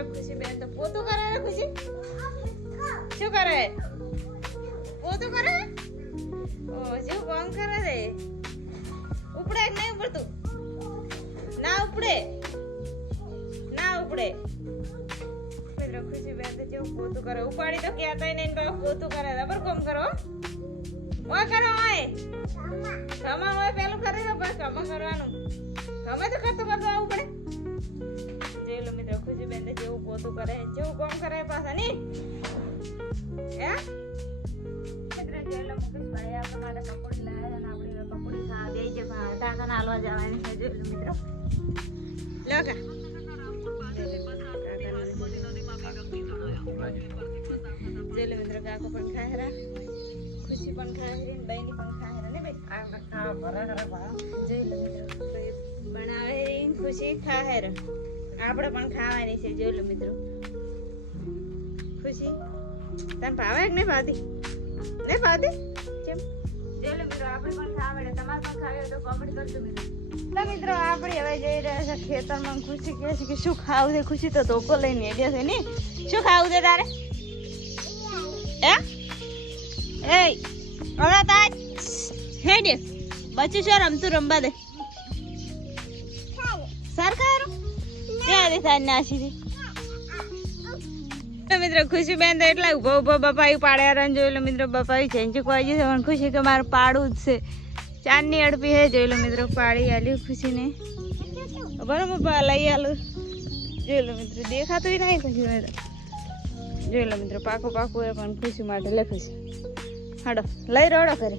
મિત્રો ખુશી બેન? તો પોતું કરે રે ખુશી? શું કરે? પોતું કરે ઓ શું કામ કરે રે? ઉપડે કે નહીં ઉપડતું? ના ઉપડે. ના ઉપડે. મિત્રો ખુશી બેન તો જેવું પોતું કરે. ઉપાડી તો કહેતા નહીં તો પોતું કરે. રબર કોમ કરો? ઓય કરો ઓય કમા હોય પેલું કરી દો બસ કમા કરવાનું. કમા તો કરતો ખુશી બેન તો જેવું પોતું કરે જેવું કામ કરે પાછા નહીં હે? ખુશી પણ ને બહેની પણ ખાય રા ને ભાઈ? બનાવે ને ખુશી ખાય રા આપણે પણ ખાવાની છે જોઈ લો મિત્રો. ખુશી? તને ભાવે કે નહીં ભાવતી નહીં ભાવતી કેમ? જોઈ લો મિત્રો આપણે પણ ખાવા તમારે પણ ખાવી તો કોમેન્ટ કરજો મિત્રો. મિત્રો આપણે હવે જઈ રહ્યા છે ખેતરમાં ખુશી કહે છે કે શું ખાવું છે? ખુશી તો ધોકો લઈને હેડ્યા છે ને શું ખાવું છે તારે? હે? એ હવે તાજ હેડ બચ્ચું છો રમતું રમવા દે. સરકારું દે તાજ નાસી મિત્રો ખુશી બેન તો એટલા ઊભો ઊભો બપાઈ પાડ્યા રન જોઈ લો મિત્રો બપાઈ ચેન્જ કોઈ છે પણ ખુશી કે મારે પાડવું જ છે. ચાંદની અડપી હે જોઈ લો મિત્રો પાડી આલ્યું ખુશીને. બરાબર બપા લઈ આલું. જોઈ લો મિત્રો દેખાતું નહીં ખુશી હવે જોયેલો જોઈ લો મિત્રો પાકું પાકું એ પણ ખુશી માટે લે ખુશી હાડો લઈ રડો કરે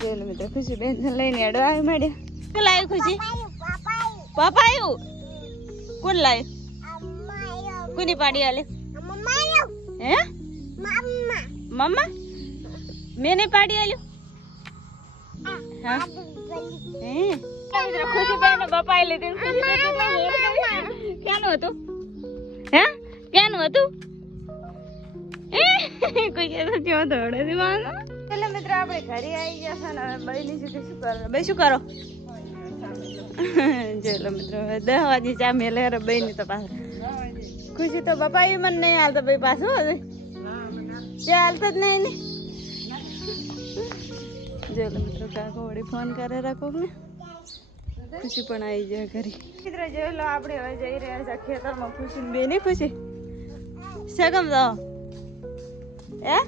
જોઈ લો મિત્રો ખુશી બેન લઈને અડવા આવી માંડ્યા. શું લાવ્યું ખુશી? પપાયું કોણ લાવ્યું કોની પાડી આલે? હે? મમ્મા મેં નહીં પાડી આલ્યું? હા. હે? મિત્રો ખુશી બેન બપાઈ લીધી. ક્યાંનું હતું હે? ક્યાંનું હતું? એ, કોઈ કે તો ત્યાં દોડે માનો એટલે મિત્રો આપણે ઘરે આવી ગયા છે ને હવે બહેની શું કરો બે શું કરો? ચલો મિત્રો દસ વાગે ચા મેલે રે બહેની તો પાછળ. ખુશી તો બપાઈ મને નહીં હાલતો ભાઈ પાછું હવે ચા હાલતો જ નહીં ને. જોયેલો મિત્રો, કાકો વળી ફોન કરે રાખો ને ખુશી પણ આવી જાય ઘરે. મિત્ર, જોઈ લો, આપણે હવે જઈ રહ્યા છે ખેતરમાં ખુશી બે, નહીં ખુશી? સગમ તો. એ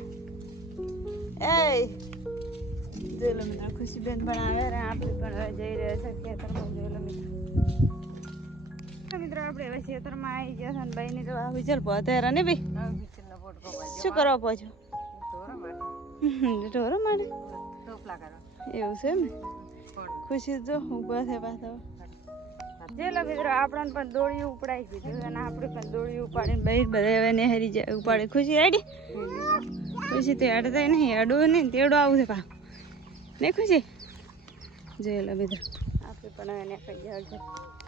એ? જોઈ લો મિત્રો ખુશીબેન પણ આવે અને આપણે પણ હવે જઈ રહ્યા છે ખેતરમાં જોઈ લો મિત્રો મિત્રો આપણે હવે ખેતરમાં આવી ગયા છે અને ભાઈની તો આ વિચલ પહોંચે ને ભાઈ? શું કરવા પહોંચો ઢોરો માટે એવું છે એમ ખુશી જો ઊભા છે પાછા. મિત્રો આપણને પણ દોડી ઉપડાઈ દીધું અને આપણે પણ દોડી ઉપાડીને બહાર બધા હવે નેહરી જાય ઉપાડી. ખુશી હેડી ખુશી તો હેડતા નહીં અડવું નહીં તેડો આવું છે પા નહીં ખુશી જોઈ બધા આપણે પણ હવે જાય છે